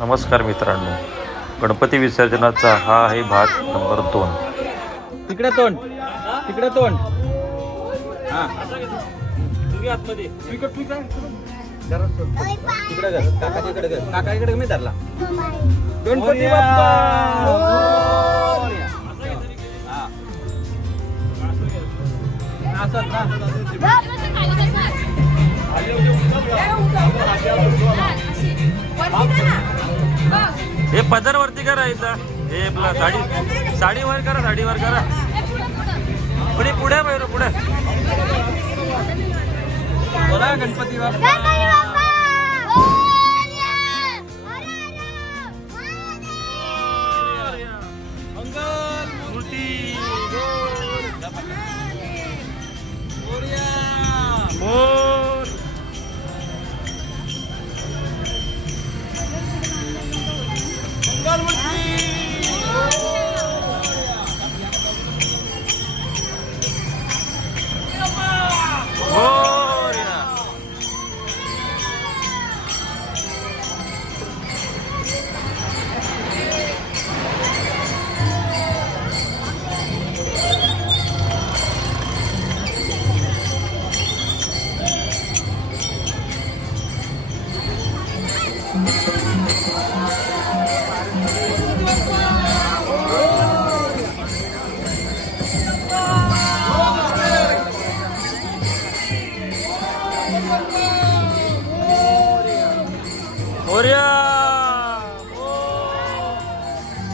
नमस्कार मित्रांनो, गणपती विसर्जनाचा हा आहे भाग नंबर 2. तिकडे तोंड हा आतमध्ये काकाकडे मी धरला गणपती बाप्पा हे पदर वरती करा इथं. हे आपला साडी वर करा, साडी वर करा. पुढे पुढे बैरो पुढे. बोला गणपती बाप्पा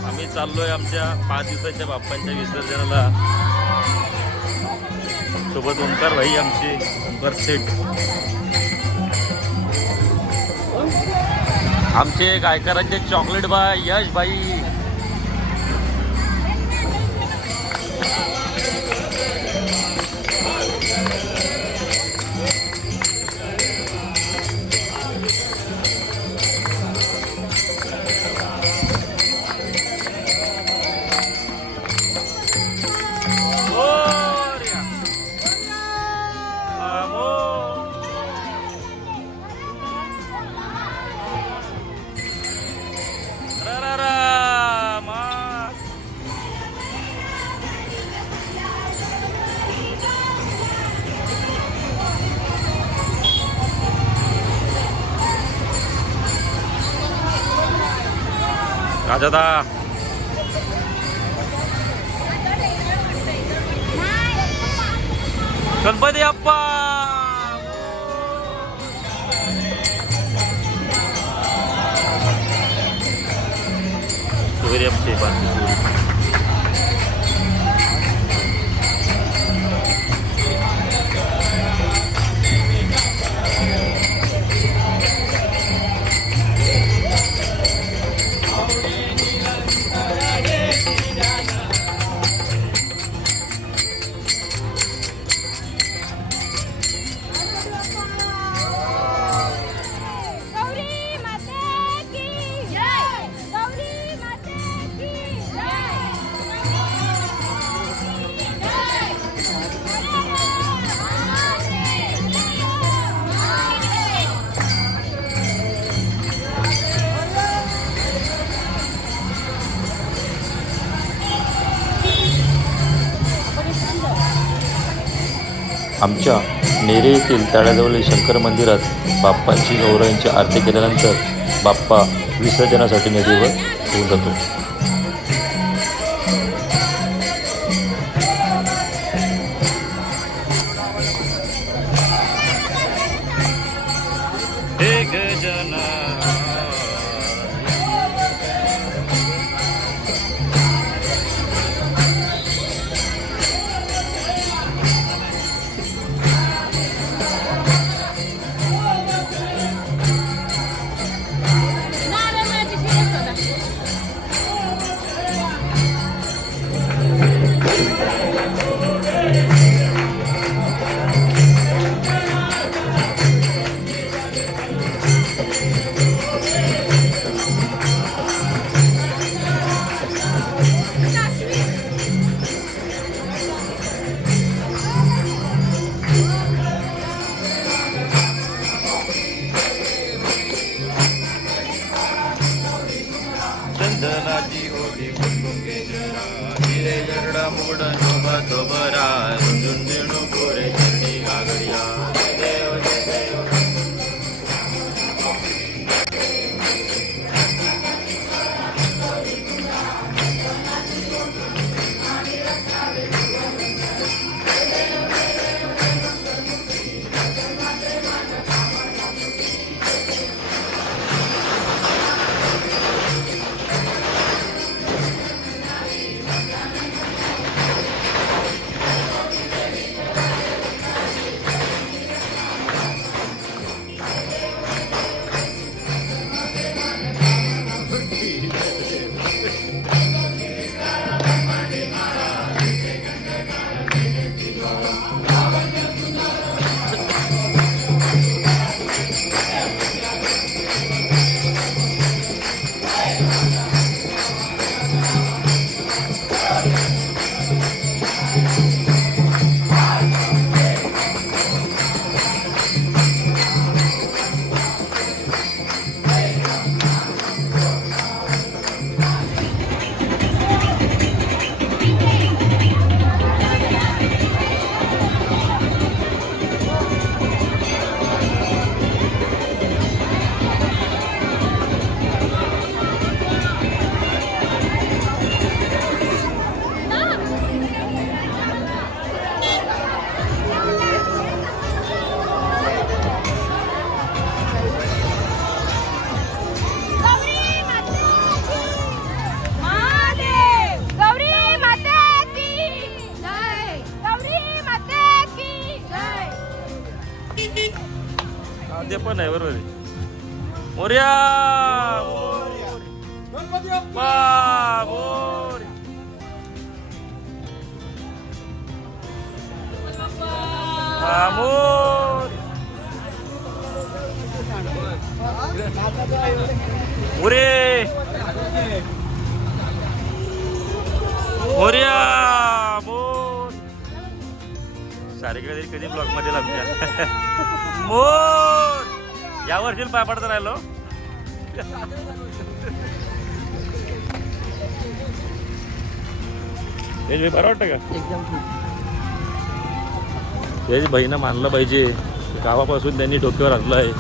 आम्ही चाललोय आमच्या 5 दिवसाच्या बाप्पांच्या विसर्जनाला. सोबत ओंकार भाई, आमचे ओंकार सेठ, आमचे गायकरांचे चॉकलेट बाय यश भाई. राजादा गणपती बाप्पा. सूर्यमचे बांधून आमच्या नेरे येथील तळ्याजवळील शंकर मंदिरात बाप्पांची गौराईंची आरती केल्यानंतर बाप्पा विसर्जनासाठी नदीवर घेऊन जातो. मोरया गणपती बाप्पा बाप्पा मोरया. मोरया. मोरे मोरया मोर. सारेकडे कधी ब्लॉग मध्ये लागल्या. मोर या वर्षी पाय पडत राहिलो. बरं वाटतं का? त्याची बहिणं मानलं पाहिजे. गावापासून त्यांनी डोक्यावर आणलं आहे.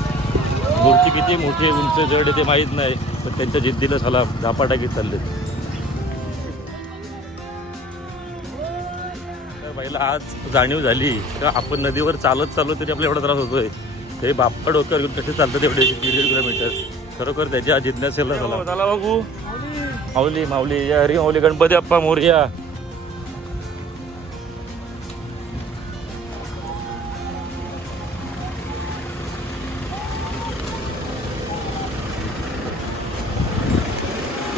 मूर्ती किती मोठी उंच जड आहे ते माहीत नाही, पण त्यांच्या जिद्दीला साला झापाटाकीत चालले. तर बाईला आज जाणीव झाली का आपण नदीवर चालत चाललो तरी आपल्याला एवढा त्रास होतोय. ते बाप्पा डोक्यावर घेऊन कसे चालतात एवढे 1.5 किलोमीटर. खरोखर त्याच्या जिज्ञासेला झाला बघू. माऊली माऊली या हरी माऊली गणपती बाप्पा मोरया.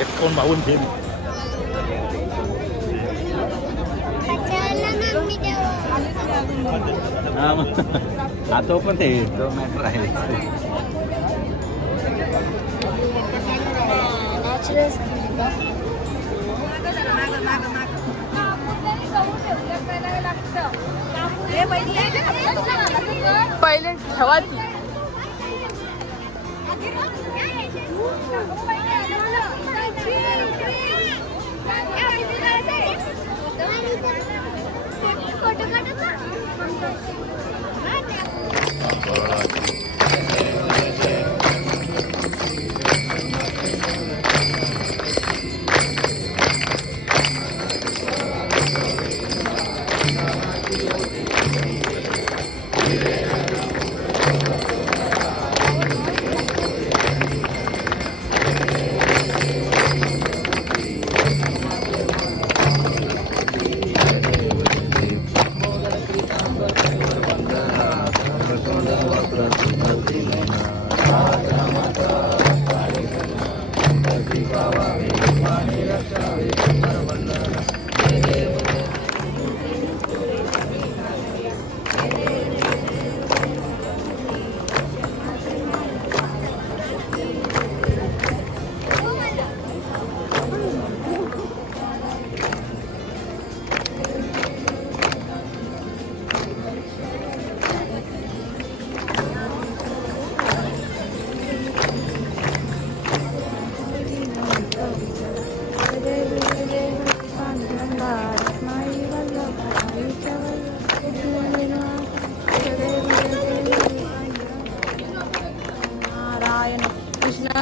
एक कोण मागून ठेवी. हा तो पण ते तो मॅटर आहे. पहिले ठेवा ती.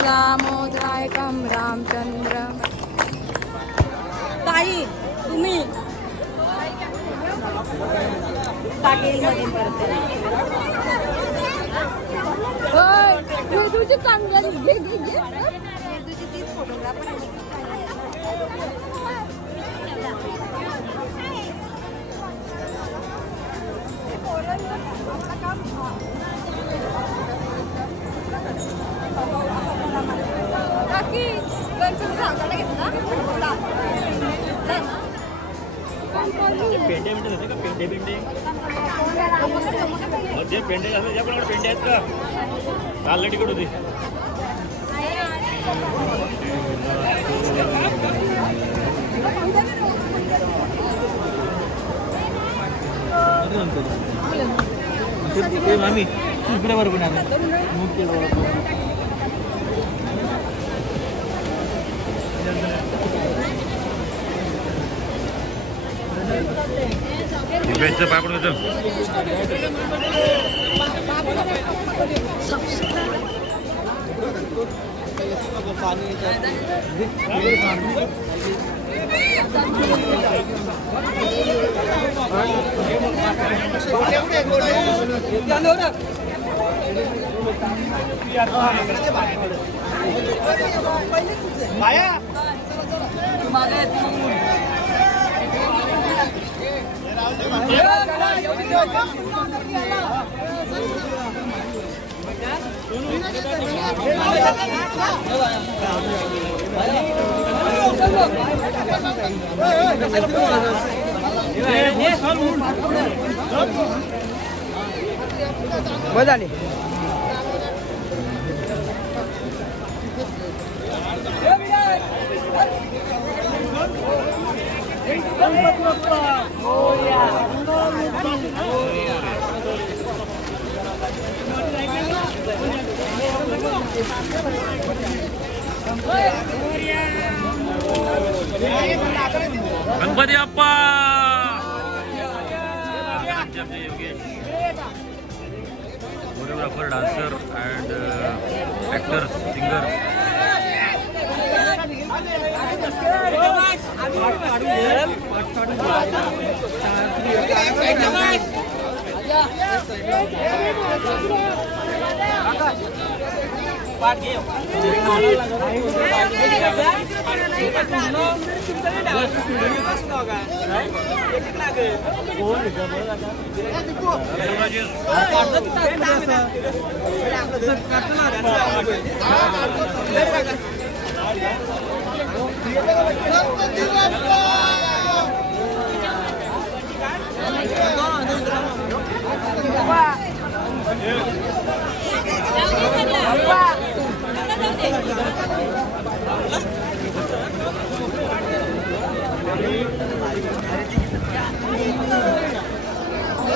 दामोदरायकं रामचंद्र. ताई तुम्ही तुझी चांगली घे घे घे. तुझी तीच फोटोग्राफर काकी गणपती सांगायला घेतला पेंडे बिंडे होते का? पेंडे बिंडे मध्ये पेंडे झाले. आपल्याकडे पेंडे आहेत का? चाललं तिकड होती. आम्ही इकडे बरोबर बेंचचं पापड होतं. झाली Ganpati Bappa choreographer dancer and actor singer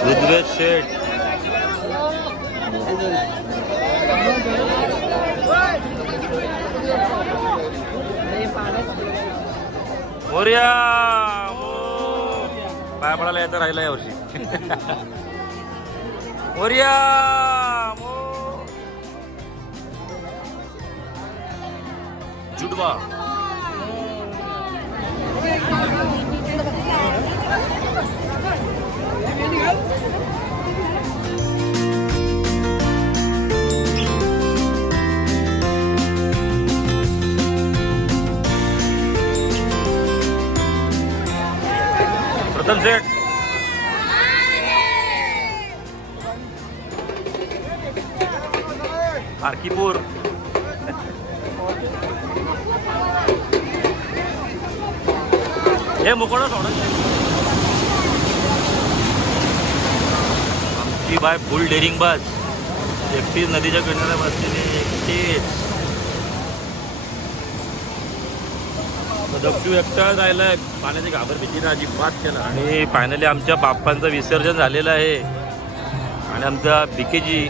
Rigved Sheth मोरया पाया पडायला यायचं राहिला यावर्षी मोरया जुडवा प्रथम सेट आरकीपूर हे मुकोडा सोडा आमची बाय फुल डेरिंग बस एकटीच नदीच्या किनाऱ्याला बसलेली एकटीच डब्ल्यू एकटा जायला पाण्याची घाबर भीती ना अजिबात केला आणि फायनली आमच्या बाप्पांचं विसर्जन झालेलं आहे आणि आमचा भिकेजी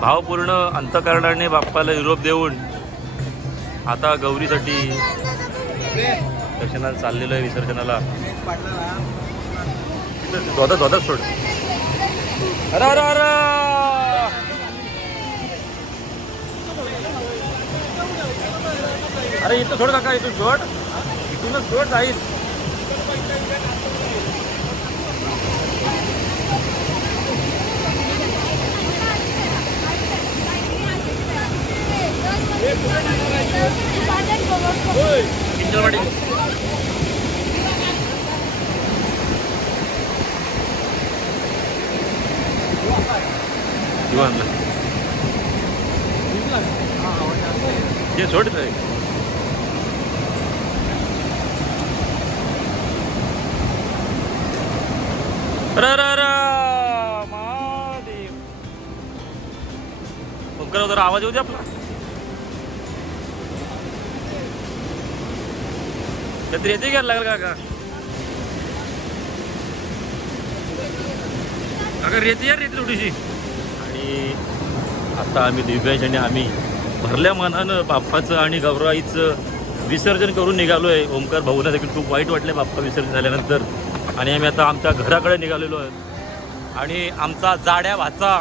भावपूर्ण अंतःकरणाने बाप्पाला निरोप देऊन आता गौरीसाठी दर्शनाला चाललेलो आहे विसर्जनाला धोदा सोड अरे अरे अरे अरे इथं सोड काका इथून सोड इथूनच सोड जाईल ते सोडत आहे जरा आवाज येऊ दे आपला छत्री येते घ्यायला लागल काका काका रेती यार रेती थोडीशी आणि आता आम्ही दिव्यांश आणि आम्ही भरल्या मनानं बाप्पाचं आणि गौराईचं विसर्जन करून निघालो आहे. ओमकार भाऊला देखील खूप वाईट वाटलं बाप्पा विसर्जन झाल्यानंतर आणि आम्ही आता आमच्या घराकडे निघालेलो आहे आणि आमचा जाड्या भाचा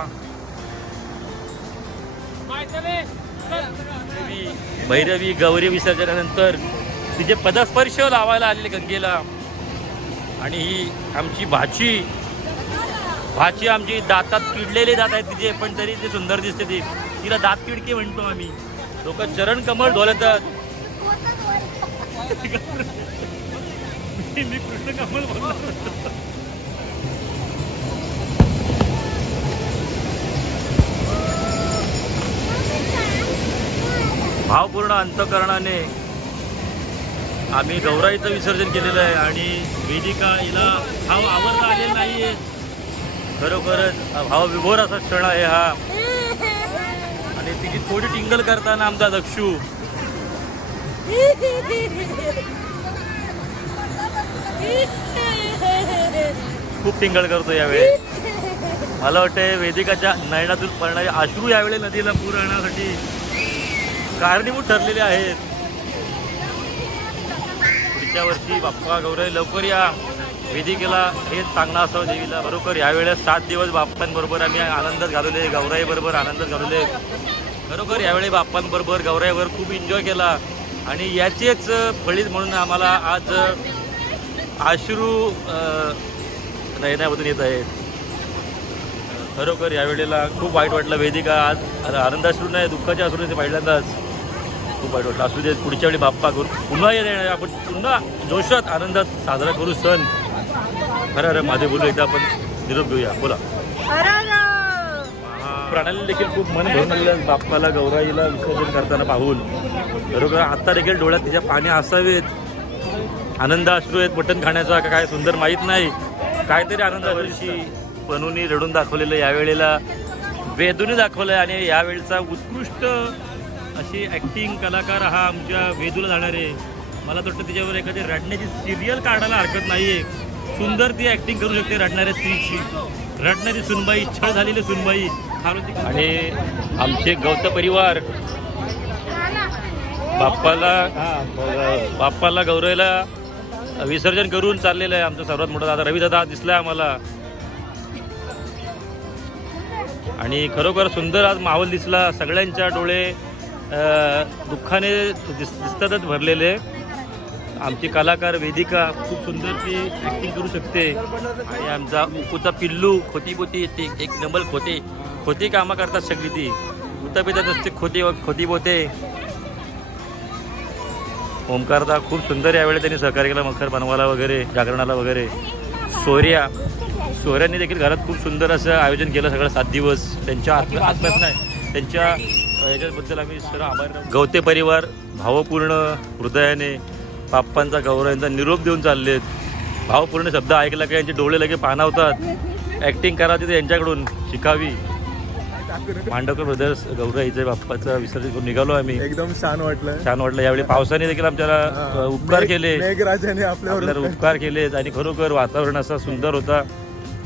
भैरवी गौरी विसर्जनानंतर तिचे पदस्पर्श लावायला आलेले गंगेला आणि ही आमची भाची आमची दातात किडलेले दात आहेत तिचे पण तरी ते सुंदर दिसते ती तिला दात किडके म्हणतो आम्ही लोक चरण कमळ डोलतात मी कृष्ण कमळ बोलतो भावपूर्ण अंतकरणाने आम्ही गौराईचं विसर्जन केलेलं आहे आणि वेदिका हिला भाव आवडता आलेला नाहीये. खरोखरच भाव विभोर असा क्षण आहे हा. आणि तिची थोडी टिंगल करताना आमचा दक्षू खूप टिंगल करतो यावेळी. मला वाटतं वेदिकाच्या नयनातून पडणारे अश्रू यावेळी नदीला पूर आणण्यासाठी कारणीभूत ठरलेले आहेत. पुढच्या वर्षी बाप्पा गौराई लवकर या. वेदिकेला हेच सांगणं असावं देवीला. बरोबर यावेळेस 7 दिवस बाप्पांबरोबर आम्ही आनंदात घालवले, गौराईबरोबर आनंदात घालवले. खरोखर यावेळी बाप्पांबरोबर गौराईवर खूप एन्जॉय केला आणि याचेच फळीत म्हणून आम्हाला आज अश्रू नयनामधून येत आहेत. खरोखर यावेळेला खूप वाईट वाटलं. वेदिका आज आनंदाश्रू नाही, दुःखाच्या अश्रू ते पहिल्यांदाच खूप वाईट वाटलं. असू दे, पुढच्या वेळी बाप्पा करू पुन्हा येणार, आपण पुन्हा जोशात आनंदात साजरा करू सण. खरं माझे बोलू एकदा आपण निरोप घेऊया. बोला. प्राण्याला देखील खूप मन भरून आलेलं बाप्पाला गौराईला विसर्जन करताना पाहून. बरोबर आता देखील डोळ्यात तिच्या पाणी असावेत, आनंद अश्रू आहेत. मटण खाण्याचा काय सुंदर माहीत नाही, काहीतरी आनंद वर्षी बनूनी रडून दाखवलेलं यावेळेला वेदूने दाखवलं आहे. आणि यावेळचा उत्कृष्ट अशी ॲक्टिंग कलाकार हा आमच्या वेदूला जाणार आहे. मला तर वाटतं त्याच्यावर एखादी रडण्याची सिरियल काढायला हरकत नाही आहे. सुंदर ती ॲक्टिंग करू शकते रडणाऱ्या स्त्रीची, रडणारी सुनबाई, छळ झालेली सुनबाई. आणि आमचे गौत परिवार बाप्पाला गौराईला विसर्जन करून चाललेलं आहे. आमचा सर्वात मोठा दादा रवी दादा दिसला आम्हाला. आणि खरोखर सुंदर आज माहोल दिसला. सगळ्यांच्या डोळे दुःखाने दिसतातच भरलेले. आमची कलाकार वेदिका खूप सुंदर ती ॲक्टिंग करू शकते. आणि आमचा उकुचा पिल्लू खोतीपोती येते, एक नंबर खोती कामं करतात सगळी ती. उतापितात असते खोती बोते. ओमकारदा खूप सुंदर यावेळी त्यांनी सहकार्य केलं मखर बनवायला वगैरे, जागरणाला वगैरे. सोऱ्यांनी देखील घरात खूप सुंदर असं आयोजन केलं सगळं 7 दिवस. त्यांच्या आत्म्यात नाही, त्यांच्या याच्याबद्दल आम्ही सर्व आभार. गवते परिवार भावपूर्ण हृदयाने बाप्पांचा गौराईंचा निरोप देऊन चाललेत. भावपूर्ण शब्द ऐकला की यांचे डोळे लगे पाणावतात. ॲक्टिंग करायची तर यांच्याकडून शिकावी. मांडवकर ब्रदर्स गौराईचे बाप्पाचा विसर्जन करून निघालो आम्ही. एकदम छान वाटलं. यावेळी पावसाने देखील आमच्याला उपकार केले, मेघराजाने आपल्यावर उपकार केलेत. आणि खरोखर वातावरण असा सुंदर होता.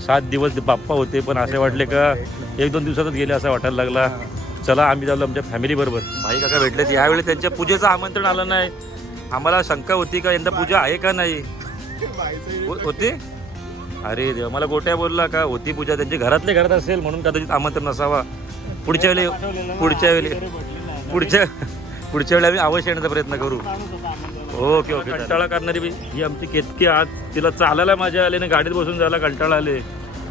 7 दिवस बाप्पा होते, पण असे वाटले का 1-2 दिवसातच गेले असं वाटायला लागला. चला आम्ही झालो आमच्या फॅमिली बरोबर. भाई काका भेटलेत. यावेळी त्यांच्या पूजेचं आमंत्रण आलं नाही. आम्हाला शंका होती का यंदा पूजा आहे का नाही. होती? अरे देवा, मला गोट्या बोलला का होती पूजा. त्यांच्या घरातले घरात असेल म्हणून कदाचित आमंत्रण नसावा. पुढच्या वेळी आम्ही अवश्य येण्याचा प्रयत्न करू. ओके. कंटाळा करणारी ही आमची केतकी. आज तिला चालायला मजा आली आणि गाडीत बसून जायला कंटाळा आले.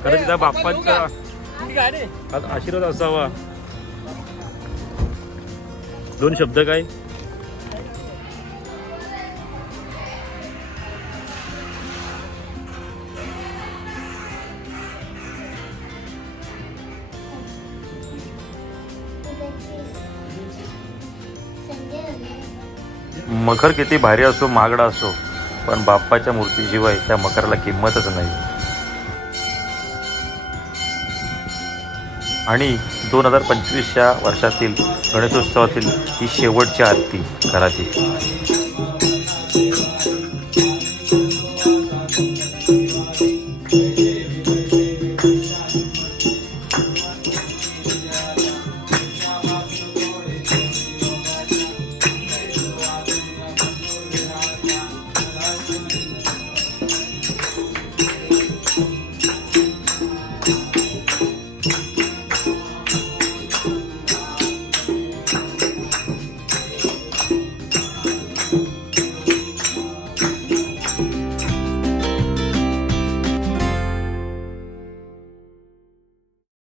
कदाचित त्या बाप्पांचा आज आशीर्वाद असावा. 2 शब्द काय. मखर किती भारी असो, महागडा असो, पण बाप्पाच्या मूर्तीशिवाय त्या मकराला किंमतच नाही. आणि 2025 वर्षातील गणेशोत्सवातील ही शेवटची आरती घरातील.